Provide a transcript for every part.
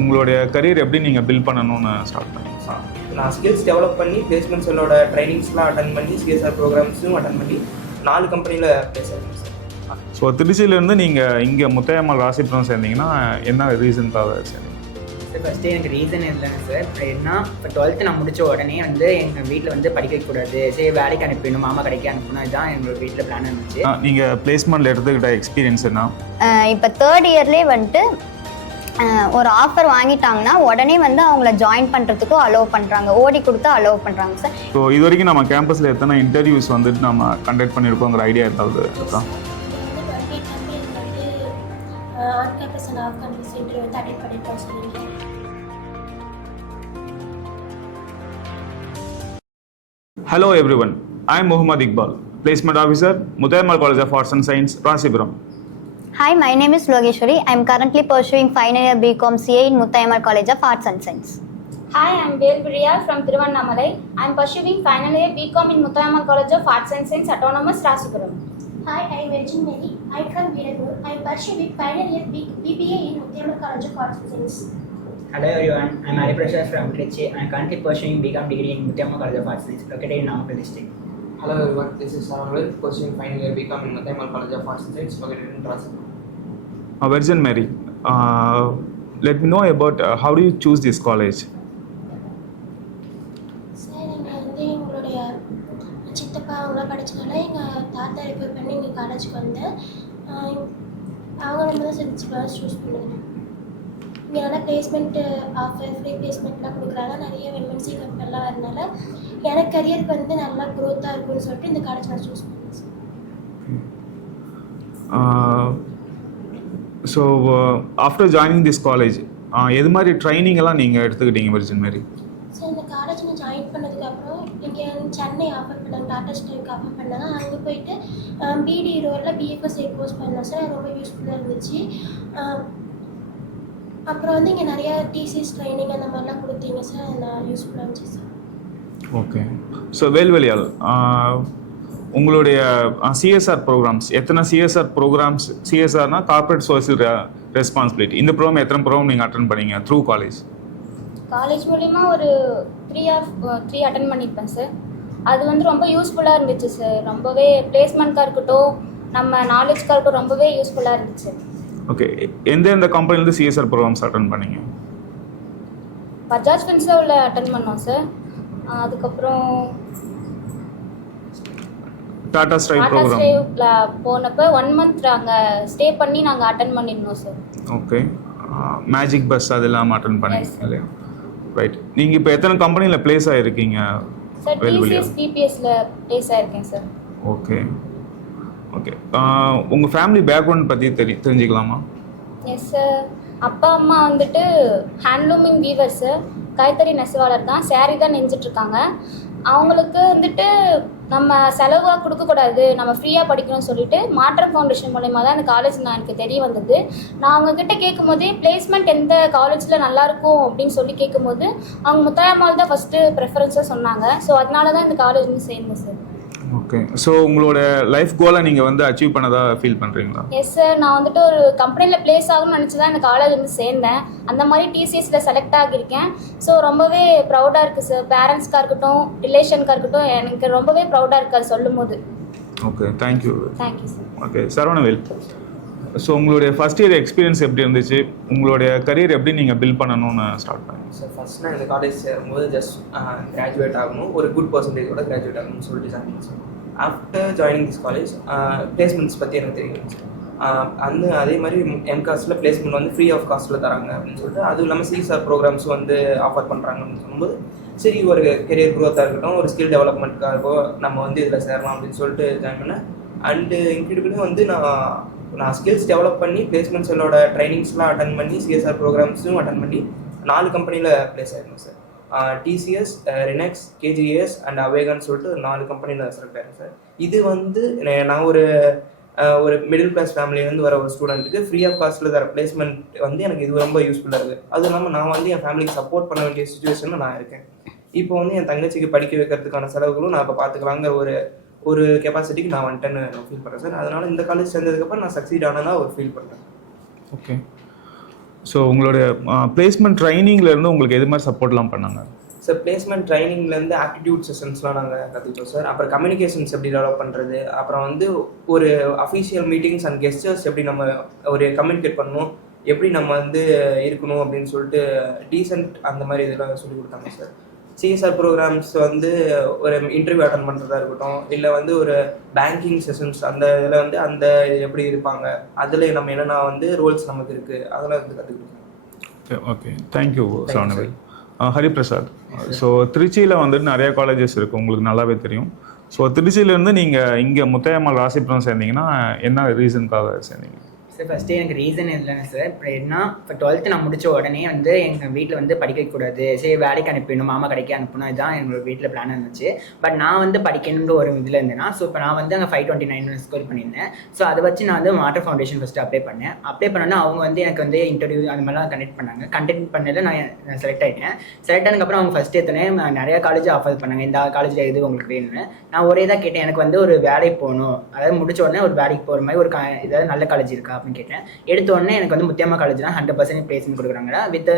உங்களுடைய கரியர் எப்படி நீங்கள் பில்ட் பண்ணணும்னு ஸ்டார்ட் பண்ணீங்க? நான் ஸ்கில்ஸ் டெவலப் பண்ணி பிளேஸ்மெண்ட் செல்லோட ட்ரைனிங்ஸ்லாம் அட்டன் பண்ணி சிஎஸ்ஆர் ப்ரோக்ராம்ஸும் அட்டன் பண்ணி 4 கம்பெனியில் ப்ளேஸ் ஆகிருக்கேன் சார். ஸோ திருச்சியிலேருந்து நீங்கள் இங்கே முத்தையம்மாள் ராசிபுரம் சேர்ந்தீங்கன்னா என்ன ரீசனுக்காக சேர்ந்தீங்க? சார் ஃபஸ்ட்டு எனக்கு ரீசன் இல்லைங்க சார். என்ன இப்போ 12th நான் முடித்த உடனே வந்து எங்கள் வீட்டில் வந்து படிக்க வைக்கக்கூடாது, சரி வேலைக்கு அனுப்பிடணும், மாமா கடைக்கு அனுப்பணும், இதுதான் எங்களோட வீட்டில் பிளான் இருந்துச்சு. நீங்கள் பிளேஸ்மெண்ட்டில் எடுத்துக்கிட்ட எக்ஸ்பீரியன்ஸ் என்ன? இப்போ 3rd இயர்லேயே வந்துட்டு ஒரு ஆஃபர் வாங்கிட்டாங்கன்னா உடனே வந்து அவங்கள ஜாயின் பண்ணுறதுக்கும் அலோவ் பண்ணுறாங்க, ஓடி கொடுத்து அலோவ் பண்ணுறாங்க சார். ஸோ இது வரைக்கும் நம்ம கேம்பஸில் எத்தனை இன்டர்வியூஸ் வந்துட்டு நம்ம கண்டக்ட் பண்ணியிருக்கோங்கிற ஐடியா ஏதாவது இருக்கா? Hello everyone, I am Muhammad Iqbal, Placement Officer, Muthayammal College of Arts and Science, Rasipuram. Hi, my name is Logeshwari. I am currently pursuing final year BCom CA in Muthayammal College of Arts and Science. Hi, I am Velpriya from Thiruvannamalai. I am pursuing final year BCom in Muthayammal College of Arts and Science, Autonomous, Rasipuram. Hi, I am Virgin Mary. I am from Veeragur. I am pursuing final year BBA in Muthayammal College of Arts and Science. Hello everyone, I am Hari Prasad from Trichy. I am currently pursuing BCom degree in Muthayammal College of Arts and Science, located in Namakkal district. Hello everyone, this is Samuel, pursuing final year BCom in Muthayammal College of Arts and Science, located in Rasipuram. Virgin Mary, let me know about how do you choose this college? Sir நீங்கள் வந்து எங்களுடைய சித்தப்பா அவங்களாம் படித்தனால எங்கள் தாத்தா refer பண்ணி எங்கள் காலேஜுக்கு வந்தேன். அவங்க நம்ம தான் செஞ்சு சூஸ் பண்ணுவேன். இங்கே நல்லா பிளேஸ்மெண்ட்டு ஆஃபர் ஃப்ரீ பிளேஸ்மெண்ட்லாம் கொடுக்குறாங்க, நிறைய எம்என்சி கம்பெனிலாம் வரனால எனக்கு கரியருக்கு வந்து நல்லா க்ரோத்தாக இருக்குன்னு சொல்லிட்டு இந்த காலேஜ் நான் சூஸ் பண்ணேன் sir. So after joining this college எது மாதிரி ட்ரைனிங் எல்லாம் நீங்கள் எடுத்துக்கிட்டீங்க விர்ஜின் மேரி? சார் இந்த காலேஜ் நான் ஜாயின் பண்ணதுக்கப்புறம் இங்கே சென்னை ஆஃபர் பண்ணாங்க, டாடா ஸ்டீலுக்கு ஆஃபர் பண்ணாங்க. அங்கே போயிட்டு பிடி ரோடில் பிஎஃப்எஸ்ஐ கோர்ஸ் பண்ணேன் சார். ரொம்ப யூஸ்ஃபுல்லாக இருந்துச்சு. அப்புறம் வந்து இங்கே நிறையா டிசிஎஸ் ட்ரைனிங் அந்த மாதிரிலாம் கொடுத்தீங்க சார், அது நான் யூஸ்ஃபுல்லாக இருந்துச்சு சார். ஓகே, ஸோ வேல்வெளியால் உங்களுடைய சிஎஸ்ஆர் ப்ரோக்ராம்ஸ் எத்தனை சிஎஸ்ஆர் ப்ரோக்ராம்ஸ்? சிஎஸ்ஆர்னா கார்பரேட் சோஷியல் ரெஸ்பான்சிபிலிட்டி, இந்த ப்ரோக்ராம் எத்தனை ப்ரோக்ராம் நீங்கள் அட்டன் பண்ணீங்க த்ரூ காலேஜ்? காலேஜ் மூலிமா ஒரு 3 அட்டன் பண்ணியிருப்பேன் சார். அது வந்து ரொம்ப யூஸ்ஃபுல்லாக இருந்துச்சு சார். ரொம்பவே பிளேஸ்மெண்ட்காக இருக்கட்டும், நம்ம நாலேஜ்காக இருக்கட்டும், ரொம்பவே யூஸ்ஃபுல்லாக இருந்துச்சு. ஓகே, எந்தெந்த கம்பெனிலேருந்து சிஎஸ்ஆர் ப்ரோக்ராம்ஸ் அட்டன் பண்ணீங்க? பஜாஜ் ஃபின்ஸில் உள்ள அட்டன் பண்ணோம் சார். அதுக்கப்புறம் டாடா ஸ்ட்ரைவ் போனப்போ 1 month அங்கே ஸ்டே பண்ணி நாங்கள் அட்டன் பண்ணியிருந்தோம் சார். ஓகே, மேஜிக் பஸ் அதெல்லாம் அட்டன் பண்ணியிருக்கீங்க இல்லையா? ரைட். நீங்கள் இப்போ எத்தனை கம்பெனியில் ப்ளேஸ் ஆகிருக்கீங்க? சார் டிசிஎஸ் டிபிஎஸ்ல ப்ளேஸ் ஆகிருக்கேன் சார். ஓகே ஓகே, உங்கள் ஃபேமிலி பேக்ரவுண்ட் பற்றி தெரிஞ்சுக்கலாமா? எஸ் சார், அப்பா அம்மா வந்துட்டு ஹேண்ட்லூமிங் வீவர் சார், கைத்தறி நெசவாளர் தான், சேரீ தான் நெஞ்சிட்ருக்காங்க. அவங்களுக்கு வந்துட்டு நம்ம செலவாக கொடுக்கக்கூடாது, நம்ம ஃப்ரீயாக படிக்கணும்னு சொல்லிட்டு மாற்றம் ஃபவுண்டேஷன் மூலயமா தான் இந்த காலேஜ் எனக்கு தெரிய வந்தது. நான் அவங்கக்கிட்ட கேட்கும்போதே பிளேஸ்மெண்ட் எந்த காலேஜில் நல்லாயிருக்கும் அப்படின்னு சொல்லி கேட்கும்போது அவங்க முத்தாயம்மாள் தான் ஃபஸ்ட்டு ப்ரெஃபரன்ஸாக சொன்னாங்க. ஸோ அதனால தான் இந்த காலேஜ் வந்து சேர்ந்தேன் சார். ஓகே, ஸோ உங்களோட லைஃப் கோலை நீங்கள் வந்து அச்சீவ் பண்ணதாக ஃபீல் பண்ணுறீங்களா? எஸ் சார், நான் வந்துட்டு ஒரு கம்பெனியில் ப்ளேஸ் ஆகணும்னு நினச்சி தான் இந்த காலேஜ் வந்து சேர்ந்தேன். அந்த மாதிரி டிசிஎஸில் செலக்ட் ஆகியிருக்கேன். ஸோ ரொம்பவே ப்ரௌடாக இருக்குது சார். பேரண்ட்ஸ்க்காக இருக்கட்டும், ரிலேஷனுக்காக இருக்கட்டும், எனக்கு ரொம்பவே ப்ரௌடாக இருக்குது அது சொல்லும் போது. Okay, thank you. Thank you sir. Okay, Saravanavel, so உங்களுடைய ஃபஸ்ட் இயர் எக்ஸ்பீரியன்ஸ் எப்படி இருந்துச்சு? உங்களுடைய கரியர் எப்படி நீங்கள் பில்ட் பண்ணணும்னு ஸ்டார்ட் பண்ணீங்க? சார் ஃபஸ்ட் நான் இந்த காலேஜ் சேரும்போது ஜஸ்ட் கிராஜுவேட் ஆகணும், ஒரு குட் பர்சன்டேஜோட கிராஜுவேட் ஆகணும்னு சொல்லிட்டு join sir. After joining this college placements பற்றி எனக்கு தெரியும் சார். அதே மாதிரி எம்காஸ்ட்டில் பிளேஸ்மெண்ட் வந்து ஃப்ரீ ஆஃப் காஸ்ட்டில் தராங்க அப்படின்னு சொல்லிட்டு, அதுவும் இல்லாமல் சிஎஸ்ஆர் ப்ரோக்ராம்ஸ் வந்து ஆஃபர் பண்ணுறாங்க அப்படின்னு சொல்லும்போது சரி, ஒரு கெரியர் க்ரோத்தாக இருக்கட்டும், ஒரு ஸ்கில் டெவலப்மெண்ட்காக நம்ம வந்து இதில் சேரலாம் அப்படின்னு சொல்லிட்டு ஜாயின் பண்ணேன். அண்டு இன்க்ளூடிவ்லி வந்து நான் ஸ்கில்ஸ் டெவலப் பண்ணி பிளேஸ்மெண்ட் செல்லோட ட்ரைனிங்ஸ்லாம் அட்டன் பண்ணி சிஎஸ்ஆர் ப்ரோக்ராம்ஸும் அட்டன் பண்ணி 4 கம்பெனியில் ப்ளேஸ் ஆகிருந்தேன் சார். டிசிஎஸ், ரினெக்ஸ், கேஜிஎஸ் அண்ட் அவேகான்னு சொல்லிட்டு 4 கம்பெனியில் செலக்ட் ஆகிருக்கேன் சார். இது வந்து நான் ஒரு மிடில் கிளாஸ் ஃபேமிலியிலேருந்து வர ஒரு ஸ்டூடெண்ட்டுக்கு ஃப்ரீ ஆஃப் காஸ்ட்டில் தர பிளேஸ்மெண்ட் வந்து எனக்கு இது ரொம்ப யூஸ்ஃபுல்லாக இருக்குது. அதுவும் இல்லாமல் நான் வந்து என் ஃபேமிலிக்கு சப்போர்ட் பண்ண வேண்டிய சுச்சுவேஷனில் நான் இருக்கேன். இப்போ வந்து என் தங்கச்சிக்கு படிக்க வைக்கிறதுக்கான செலவுகளும் நான் இப்போ பார்த்துக்கலாங்கிற ஒரு கெப்பாசிட்டிக்கு நான் வந்துட்டேன்னு ஃபீல் பண்ணுறேன் சார். அதனால் இந்த காலேஜ் சேர்ந்ததுக்கப்புறம் நான் சக்சீட் ஆனதாக ஒரு ஃபீல் பண்ணுறேன். ஓகே, ஸோ உங்களுடைய பிளேஸ்மெண்ட் ட்ரைனிங்லேருந்து உங்களுக்கு எது மாதிரி சப்போர்ட்லாம் பண்ணாங்க? சார் பிளேஸ்மெண்ட் ட்ரைனிங்லேருந்து ஆப்டிடியூட் செஷன்ஸ்லாம் நாங்கள் கற்றுக்கிட்டோம் சார். அப்புறம் கம்யூனிகேஷன்ஸ் எப்படி டெவலப் பண்ணுறது, அப்புறம் வந்து ஒரு அஃபிஷியல் மீட்டிங்ஸ் அண்ட் கெஸ்டர்ஸ் எப்படி நம்ம ஒரு கம்யூனிகேட் பண்ணணும், எப்படி நம்ம வந்து இருக்கணும் அப்படின்னு சொல்லிட்டு டீசென்ட் அந்த மாதிரி இதெல்லாம் சொல்லிக் கொடுத்தாங்க சார். சிஎஸ்ஆர் ப்ரோக்ராம்ஸ் வந்து ஒரு இன்டர்வியூ அட்டன் பண்ணுறதா இருக்கட்டும், இல்லை வந்து ஒரு பேங்கிங் செஷன்ஸ் அந்த இதில் வந்து அந்த எப்படி இருப்பாங்க, அதில் நம்ம என்னென்ன வந்து ரோல்ஸ் நமக்கு இருக்குது அதெல்லாம் வந்து கற்றுக்கிட்டோம். Okay, thank you Saravanavel. Hariprasad, so திருச்சியில் வந்துட்டு நிறைய காலேஜஸ் இருக்குது, உங்களுக்கு நல்லாவே தெரியும். ஸோ திருச்சியிலேருந்து நீங்கள் இங்கே முத்தையம்மாள் ராசிபுரம் சேர்ந்தீங்கன்னா என்ன ரீசனுக்காக சேர்ந்தீங்க? சார் ஃபஸ்ட்டு எனக்கு ரீசன் இல்லைன்னு சார். இப்போ என்ன, இப்போ 12th நான் முடித்த உடனே வந்து எங்கள் வீட்டில் வந்து படிக்க வைக்கக்கூடாது, சரி வேலைக்கு அனுப்பிடணும், மாமா கடைக்கு அனுப்பணும், இதுதான் எங்களோட வீட்டில் பிளான் இருந்துச்சு. பட் நான் வந்து படிக்கணுன்ற ஒரு இதில் இருந்தேன்னா, ஸோ இப்போ நான் வந்து அங்கே 529 ஸ்கோர் பண்ணியிருந்தேன். ஸோ அதை வச்சு நான் வந்து வாட்டர் ஃபவுண்டேஷன் ஃபஸ்ட்டு அப்ளை பண்ணோன்னா அவங்க வந்து எனக்கு வந்து இன்டர்வியூ அந்த மாதிரிலாம் கண்டக்ட் பண்ணதில் நான் செலக்ட் ஆகிட்டேன். செலக்ட் ஆனதுக்கப்புறம் அவங்க ஃபஸ்ட் எடுத்தோடனே நிறையா காலேஜ் ஆஃபர் பண்ணாங்க, இந்த காலேஜில் எது உங்களுக்கு வேணும்னு. நான் ஒரே தான் கேட்டேன், எனக்கு வந்து ஒரு வேலைக்கு போகணும், அதாவது முடிச்ச உடனே ஒரு வேலைக்கு போகிற மாதிரி ஒரு ஏதாவது நல்ல காலேஜ் இருக்கா அப்படின்னு கேட்டேன். எடுத்த உடனே எனக்கு வந்து முத்தியம்மா காலேஜ் தான் 100% பிளேஸ்மெண்ட் கொடுக்குறாங்க, வித்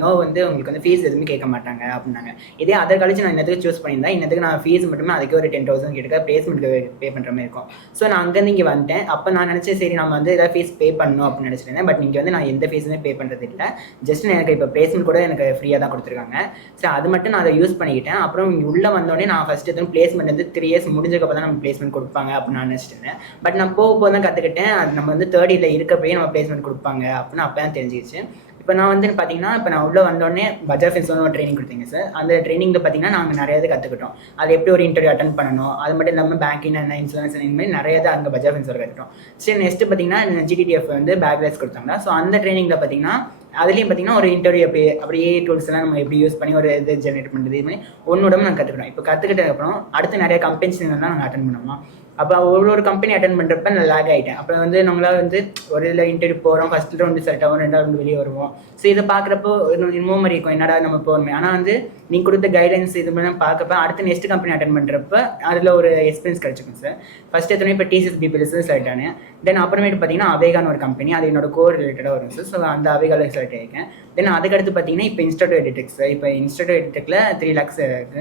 நோ வந்து உங்களுக்கு வந்து ஃபீஸ் எதுவுமே கேட்க மாட்டாங்க அப்படின்னாங்க. இதே அதர் காலேஜ் நான் இன்னத்துக்கு சூஸ் பண்ணியிருந்தா இன்னத்துக்கு நான் ஃபீஸ் மட்டுமே அதுக்கு ஒரு 10,000 கேட்டுக்க பிளேஸ்மெண்ட்க்கு பே பண்ணுற மாதிரி இருக்கும். ஸோ நான் அங்கேருந்து இங்கே வந்துட்டேன். அப்போ நான் நினச்சேன் சரி நம்ம வந்து ஏதாவது ஃபீஸ் பே பண்ணணும் அப்படின்னு நினச்சிருந்தேன். பட் இங்கே வந்து நான் எந்த ஃபீஸுமே பே பண்ணுறது இல்லை, ஜஸ்ட் எனக்கு இப்போ பிளேஸ்மெண்ட் கூட எனக்கு ஃப்ரீயாக தான் கொடுத்துருக்காங்க. ஸோ அது மட்டும் நான் அதை யூஸ் பண்ணிக்கிட்டேன். அப்புறம் இங்கே உள்ளே வந்தோடனே நான் ஃபஸ்ட்டு எதுவும் பிளேஸ்மெண்ட் வந்து 3 years முடிஞ்சக்கப்புறம் தான் நம்ம பிளேஸ்மெண்ட் கொடுப்பாங்க அப்படின்னு நான் நினச்சிட்டு இருந்தேன். பட் நான் போக தான் கற்றுக்கிட்டேன், அது நம்ம வந்து 3rd year இருக்கப்பயே நம்ம பிளேஸ்மெண்ட் கொடுப்பாங்க அப்படின்னு அப்போ தான் தெரிஞ்சிச்சு. இப்போ நான் வந்து பார்த்தீங்கன்னா இப்போ நான் உள்ளே வந்தோடனே பஜாஜ் ஃபின்சர்னு ஒரு ட்ரைனிங் கொடுத்தீங்க சார். அந்த ட்ரைனிங்கில் பார்த்தீங்கன்னா நாங்கள் நிறைய இது கற்றுக்கிட்டோம். அது எப்படி ஒரு இன்டர்வியூ அட்டன் பண்ணணும், அது மட்டும் இல்லாமல் பேங்கிங் அண்ட் இன்சூரன்ஸ் இந்த மாதிரி நிறைய இது அங்கே பஜாஜ் ஃபின்சர் கற்றுக்கிட்டோம். சரி நெக்ஸ்ட்டு பார்த்தீங்கன்னா GTTF வந்து பேக்லேஸ் கொடுத்தாங்க. ஸோ அந்த ட்ரைனிங்கில் பார்த்தீங்கன்னா அதுலேயும் பார்த்தீங்கன்னா ஒரு இன்டர்வியூ அப்படியே டூல்ஸ் எல்லாம் நம்ம எப்படி யூஸ் பண்ணி ஒரு இது ஜென்ரேட் பண்ணுறது, இது மாதிரி ஒன்னோட நான் கற்றுக்கிட்டோம். இப்போ கற்றுக்கிட்டதுக்கப்புறம் அடுத்து நிறைய கம்பெனிஸ் தான் நாங்கள் அட்டன் பண்ணுவோம். அப்போ ஒரு கம்பெனி அட்டன் பண்ணுறப்ப நான் லேக் ஆகிட்டேன். அப்போ வந்து நம்மளால் வந்து ஒரு இதில் இன்டர்வியூ போகிறோம், ஃபஸ்ட்டு ரவுண்டு செலக்ட் ஆகும், 2வது ரவுண்டு வெளியே வருவோம். ஸோ இதை பார்க்குறப்போ இன்னும் மாதிரி இருக்கும், என்னடா நம்ம போகணுமே. ஆனால் வந்து நீங்கள் கொடுத்த கைடன்ஸ் இது மாதிரி பார்க்கப்ப அடுத்து நெக்ஸ்ட் கம்பெனி அட்டன் பண்ணுறப்ப அதில் ஒரு எக்ஸ்பீரியன்ஸ் கிடச்சிக்கும் சார். ஃபஸ்ட் எத்தனை இப்போ TCS BPS செலக்ட் ஆனேன். தென் அப்புறமேட்டு பார்த்தீங்கன்னா அவேகான்னு ஒரு கம்பெனி, அது என்னோட கோர் ரிலேட்டடாக வரும் சார். ஸோ அந்த அவேகாவில் செலக்ட் ஆகிருக்கேன். தென் அதுக்கடுத்து பார்த்தீங்கன்னா இப்போ இன்ஸ்டிடியூட் எடிடெக் சார். இப்போ இன்ஸ்டிடியூட் எடிடெக்கில் 3 lakhs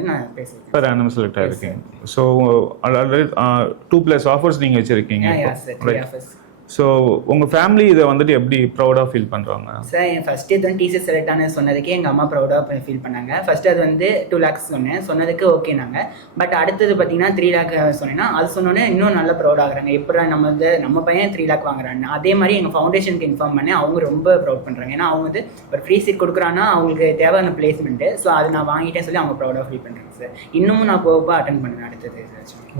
நான் பேசுகிறேன். Per annum செலக்ட் ஆகிருக்கேன். ஸோ ஆல்ரெடி 2+ ஆஃபர்ஸ் நீங்கள் வச்சுருக்கீங்க. ஸோ உங்கள் ஃபேமிலி இதை வந்துட்டு எப்படி ப்ரௌடாக ஃபீல் பண்ணுறாங்க சார்? என் ஃபஸ்ட்டு வந்து TCS செலக்ட் ஆனது சொன்னதுக்கே எங்கள் அம்மா ப்ரௌடாக ஃபீல் பண்ணாங்க. ஃபஸ்ட்டு அது வந்து 2 lakhs சொன்னதுக்கு ஓகேனாங்க. பட் அடுத்தது பார்த்தீங்கன்னா 3 lakh சொன்னேன்னா அது சொன்னோன்னே இன்னும் நல்ல ப்ரௌட் ஆகுறாங்க. எப்படி நம்ம பையன் 3 lakh வாங்குறாங்க. அதே மாதிரி எங்கள் ஃபவுண்டேஷனுக்கு இன்ஃபார்ம் பண்ணி அவங்க ரொம்ப ப்ரௌட் பண்ணுறாங்க. ஏன்னா அவங்க வந்து ஒரு ஃப்ரீ சீட் கொடுக்குறாங்கன்னா அவங்களுக்கு தேவையான பிளேஸ்மெண்ட்டு. ஸோ அது நான் வாங்கிட்டேன்னு சொல்லி அவங்க ப்ரௌடாக ஃபீல் பண்ணுறாங்க சார். இன்னமும் நான் போக அட்டன் பண்ணுவேன் அடுத்தது.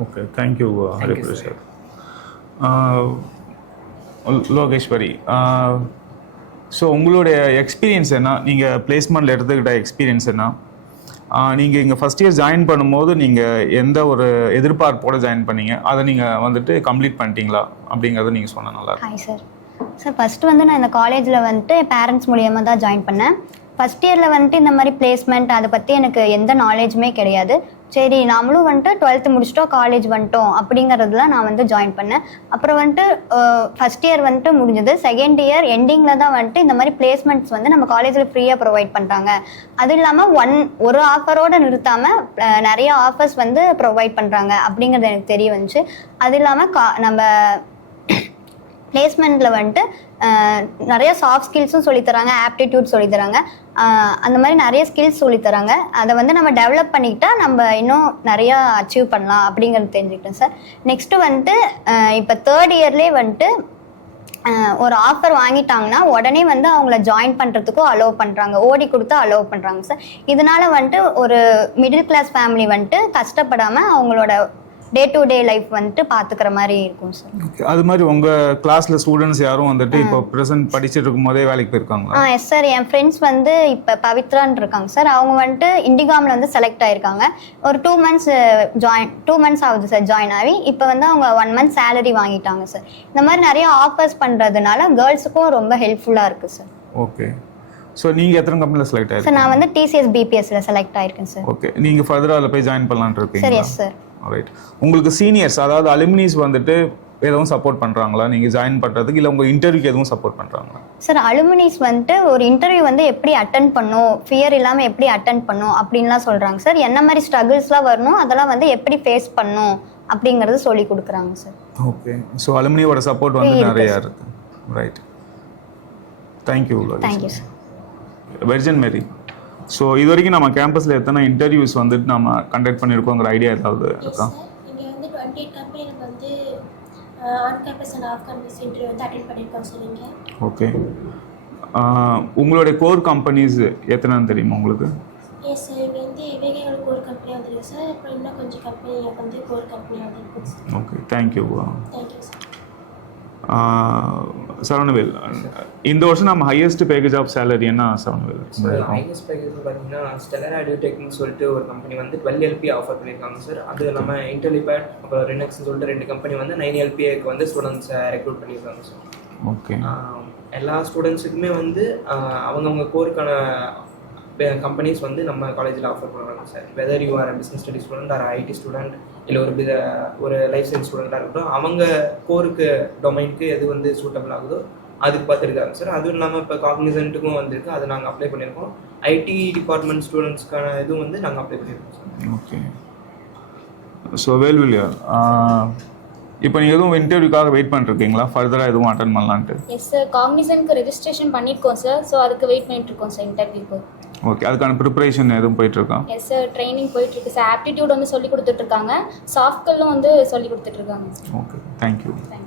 Okay, thank you Hariprasad. Lokeshwari, so உங்களுடைய எக்ஸ்பீரியன்ஸ் என்ன? நீங்கள் பிளேஸ்மெண்ட்டில் எடுத்துக்கிட்ட எக்ஸ்பீரியன்ஸ் என்ன? நீங்கள் இங்கே ஃபஸ்ட் இயர் ஜாயின் பண்ணும்போது நீங்கள் எந்த ஒரு எதிர்பார்ப்போடு ஜாயின் பண்ணீங்க, அதை நீங்கள் வந்துட்டு கம்ப்ளீட் பண்ணிட்டீங்களா அப்படிங்கிறத நீங்கள் சொன்னால் நல்லா இருக்கும். ஹாய் சார் ஃபஸ்ட்டு வந்து நான் இந்த காலேஜில் வந்துட்டு பேரண்ட்ஸ் மூலியமாக தான் ஜாயின் பண்ணேன். ஃபஸ்ட் இயரில் வந்துட்டு இந்த மாதிரி பிளேஸ்மெண்ட் அதை பற்றி எனக்கு எந்த நாலேஜுமே கிடையாது. சரி நாமளும் வந்துட்டு 12th முடிச்சிட்டோம், காலேஜ் வந்துட்டோம் அப்படிங்கிறதுல நான் வந்து ஜாயின் பண்ணேன். அப்புறம் வந்துட்டு ஃபஸ்ட் இயர் வந்துட்டு முடிஞ்சது. செகண்ட் இயர் எண்டிங்கில் தான் வந்துட்டு இந்த மாதிரி பிளேஸ்மெண்ட்ஸ் வந்து நம்ம காலேஜில் ஃப்ரீயாக ப்ரொவைட் பண்ணுறாங்க. அது இல்லாமல் ஒரு ஆஃபரோடு நிறுத்தாமல் நிறைய ஆஃபர்ஸ் வந்து ப்ரொவைட் பண்ணுறாங்க அப்படிங்கிறது எனக்கு தெரிய வந்துச்சு. அது இல்லாமல் நம்ம பிளேஸ்மெண்ட்டில் வந்துட்டு நிறைய சாஃப்ட் ஸ்கில்ஸும் சொல்லித்தராங்க, ஆப்டிடியூட் சொல்லித்தராங்க, அந்த மாதிரி நிறைய ஸ்கில்ஸ் சொல்லித்தராங்க. அதை வந்து நம்ம டெவலப் பண்ணிக்கிட்டா நம்ம இன்னும் நிறையா அச்சீவ் பண்ணலாம் அப்படிங்கிறது தெரிஞ்சுக்கிட்டேன் சார். நெக்ஸ்ட்டு வந்துட்டு இப்போ 3rd yearலே வந்துட்டு ஒரு ஆஃபர் வாங்கிட்டாங்கன்னா உடனே வந்து அவங்கள ஜாயின் பண்ணுறதுக்கும் அலோவ் பண்ணுறாங்க, ஓடி கொடுத்து அலோவ் பண்ணுறாங்க சார். இதனால் வந்துட்டு ஒரு மிடில் கிளாஸ் ஃபேமிலி வந்துட்டு கஷ்டப்படாமல் அவங்களோட டே டு டே லைஃப் வந்துட்டு பார்த்துக்கிற மாதிரி இருக்கும் சார். அது மாதிரி உங்கள் கிளாஸில் ஸ்டூடெண்ட்ஸ் யாரும் வந்துட்டு இப்போ ப்ரெசென்ட் படிச்சுட்டு இருக்கும் போதே வேலைக்கு போயிருக்காங்களா? எஸ் சார், என் ஃப்ரெண்ட்ஸ் வந்து இப்போ பவித்ரான்னு இருக்காங்க சார். அவங்க வந்துட்டு இண்டிகாமில் வந்து செலக்ட் ஆகிருக்காங்க. ஒரு 2 months ஆகுது சார் ஜாயின் ஆகி. இப்போ வந்து அவங்க 1 month சேலரி வாங்கிட்டாங்க சார். இந்த மாதிரி நிறைய ஆஃபர்ஸ் பண்ணுறதுனால கேர்ள்ஸுக்கும் ரொம்ப ஹெல்ப்ஃபுல்லாக இருக்குது சார். ஓகே, ஸோ நீங்கள் எத்தனை கம்பெனியில் செலக்ட் ஆகிருக்கீங்க? சார் நான் வந்து TCS BPSல செலக்ட் ஆகிருக்கேன் சார். ஓகே, நீங்கள் ஃபர்தராக அதில் போய் ஜாயின் பண்ணலான்னு இருக்கீங்க சார்? Yes sir. ரைட். உங்களுக்கு சீனியர்ஸ், அதாவது அலுமினிஸ் வந்துட்டு எதுவும் சப்போர்ட் பண்ணுறாங்களா நீங்கள் ஜாயின் பண்ணுறதுக்கு, இல்லை உங்கள் இன்டர்வியூக்கு எதுவும் சப்போர்ட் பண்ணுறாங்களா? சார் அலுமினிஸ் வந்துட்டு ஒரு இன்டர்வியூ வந்து எப்படி அட்டன் பண்ணும், ஃபியர் இல்லாமல் எப்படி அட்டன் பண்ணும் அப்படின்லாம் சொல்கிறாங்க சார். என்ன மாதிரி ஸ்ட்ரகிள்ஸ்லாம் வரணும், அதெல்லாம் வந்து எப்படி ஃபேஸ் பண்ணும் அப்படிங்கிறது சொல்லி கொடுக்குறாங்க சார். ஓகே. ஸோ அலுமினியோட சப்போர்ட் வந்து இருக்கு நிறையா சார். இருக்குது. Right. Thank you. Thank you sir. Virgin Mary, so இது வரைக்கும் நம்ம கேம்பஸில் எத்தனை இன்டர்வியூஸ் வந்துட்டு நம்ம கண்டக்ட் பண்ணியிருக்கோங்கிற ஐடியா ஏதாவது எஸ் இருக்கா? சார், இங்கே வந்து 28 கம்பெனிகளுக்கு வந்து on campus and off campus interview வந்து அட்டென்ட் பண்ணியிருக்கோம் சார். இங்கே ஓகே. உங்களுடைய கோர் கம்பெனிஸ் எத்தனைன்னு தெரியுமா உங்களுக்கு? எஸ் சார், இங்கே வந்து எங்களுக்கு ஒரு கம்பெனி வந்துருக்கு சார். அப்புறம் இன்னும் கொஞ்சம் கம்பெனி வந்து ஒரு கம்பெனி வந்துருக்கு sir. Okay, thank you. Thank you sir. Saravanavel, இந்த வருஷம் நம்ம ஹையஸ்ட் பேக்கேஜ் ஆஃப் சேலரி என்ன சரவணவேல்? சார் ஹையஸ்ட் பேக்கேஜ் பார்த்தீங்கன்னா ஸ்டெல்லர் ஆடியோடெக்னு சொல்லிட்டு ஒரு கம்பெனி வந்து 12 LP ஆஃபர் பண்ணியிருக்காங்க சார். அது நம்ம இன்டெலிபேட் அப்புறம் ரினக்ஸ்னு சொல்லிட்டு 2 கம்பெனி வந்து 9 LPAக்கு வந்து ஸ்டூடெண்ட்ஸை ரெக்ரூட் பண்ணியிருக்காங்க சார். ஓகே. எல்லா ஸ்டூடெண்ட்ஸுக்குமே வந்து அவங்கவுங்க கோருக்கான கம்பெனிஸ் வந்து நம்ம காலேஜில் ஆஃபர் பண்ணுறாங்க sir. Whether you are business study student or IT student இல்லை ஒரு லைஃப் சயின்ஸ் ஸ்டூடெண்ட்டாக இருக்கட்டும், அவங்க கோருக்கு டொமைனுக்கு எது வந்து சூட்டபிள் ஆகுதோ அதுக்கு பார்த்துருக்காங்க சார். அதுவும் இல்லாமல் இப்போ காக்னிசன்ட்டுக்கும் வந்திருக்கு, அது நாங்கள் அப்ளை பண்ணியிருக்கோம். ஐடி டிபார்ட்மெண்ட் ஸ்டூடெண்ட்ஸ்க்கான இதுவும் வந்து நாங்கள் அப்ளை பண்ணியிருக்கோம் சார். ஓகே. ஸோ வேல்விலியர், இப்போ நீங்கள் எதுவும் இன்டர்வியூக்காக வெயிட் பண்ணிருக்கீங்களா? ஃபர்தராக எதுவும் அட்டன் பண்ணலான்ட்டு? எஸ் சார், காக்னிசன்ட்க்கு ரெஜிஸ்ட்ரேஷன் பண்ணியிருக்கோம் சார். ஸோ அதுக்கு வெயிட் பண்ணிட்டுருக்கோம் சார் இன்டர்வியூக்கு. ஓகே. அதுக்கான ப்ரிப்பரேஷன் எதுவும் போயிட்டுருக்கா? எஸ் சார், ட்ரைனிங் போயிட்டுருக்கு சார். ஆப்டிடியூட் வந்து சொல்லி கொடுத்துட்ருக்காங்க, சாஃப்ட் ஸ்கில்லும் வந்து சொல்லி கொடுத்துட்ருக்காங்க சார். Okay, thank you. தேங்க்யூ.